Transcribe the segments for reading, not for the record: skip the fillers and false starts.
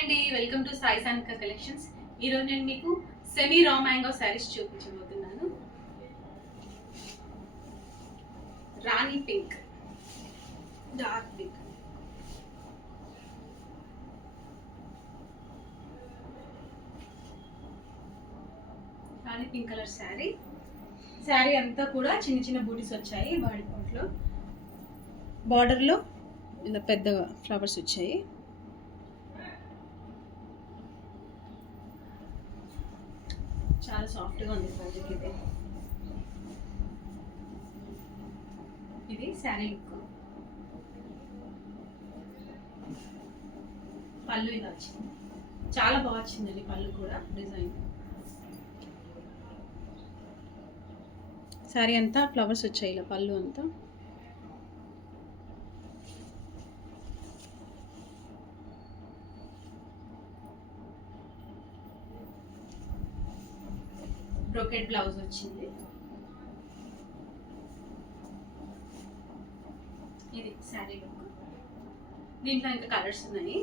అండి, welcome to Sai Sanika కలెక్షన్స్. ఈరోజు నేను మీకు సెమీ రా మ్యాంగో శారీస్ చూపించబోతున్నాను. రాణి పింక్, డార్క్ పింక్, రాణి పింక్ కలర్ శారీ అంతా కూడా చిన్న చిన్న బూటీస్ వచ్చాయి. బాడీ పార్ట్లో బార్డర్లో ఇలా పెద్ద ఫ్లవర్స్ వచ్చాయి. చాలా సాఫ్ట్గా ఉంది ఫ్యాబ్రిక్. ఇది శారీ లుక్. పళ్ళు ఇలా వచ్చింది, చాలా బాగా వచ్చిందండి పళ్ళు కూడా. డిజైన్ శారీ అంతా ఫ్లవర్స్ వచ్చాయి, ఇలా పళ్ళు అంతా. బ్రోకెట్ బ్లౌజ్ వచ్చింది. ఇది శారీ లుక్. దీంట్లో ఇంకా కలర్స్ ఉన్నాయి.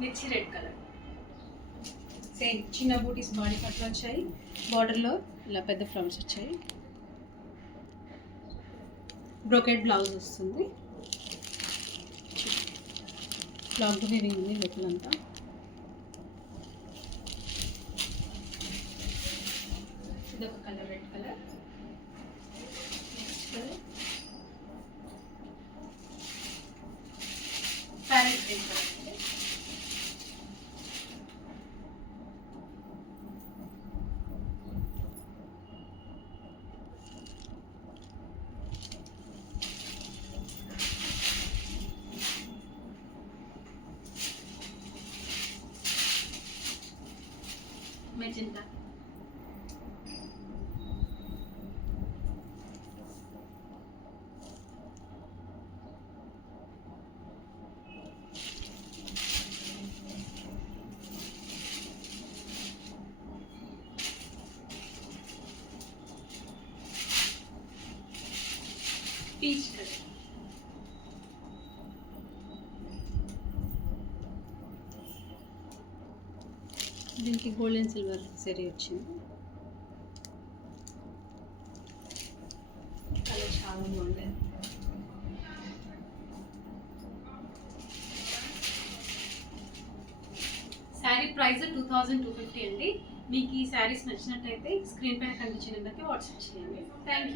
మిర్చి రెడ్ కలర్, సేమ్ చిన్న బూటీస్ బాడీ పట్ల వచ్చాయి. బార్డర్లో ఇలా పెద్ద ఫ్లవర్స్ వచ్చాయి. బ్రోకెట్ బ్లౌజ్ వస్తుంది. బ్లాక్ వీవింగ్ ఉంది లోపలంతా. ఇదొక colour, red colour. Next colour parrot green colour. Magenta, peach colour. దీనికి గోల్డెన్ సిల్వర్ జరీ వచ్చింది. కలర్ చాలా బాగుంది. శారీ ప్రైస్ 2250 అండి. మీకు ఈ శారీస్ నచ్చినట్లయితే స్క్రీన్ పైన కనిపించే నెంబర్కి వాట్సాప్ చేయండి. Thank you.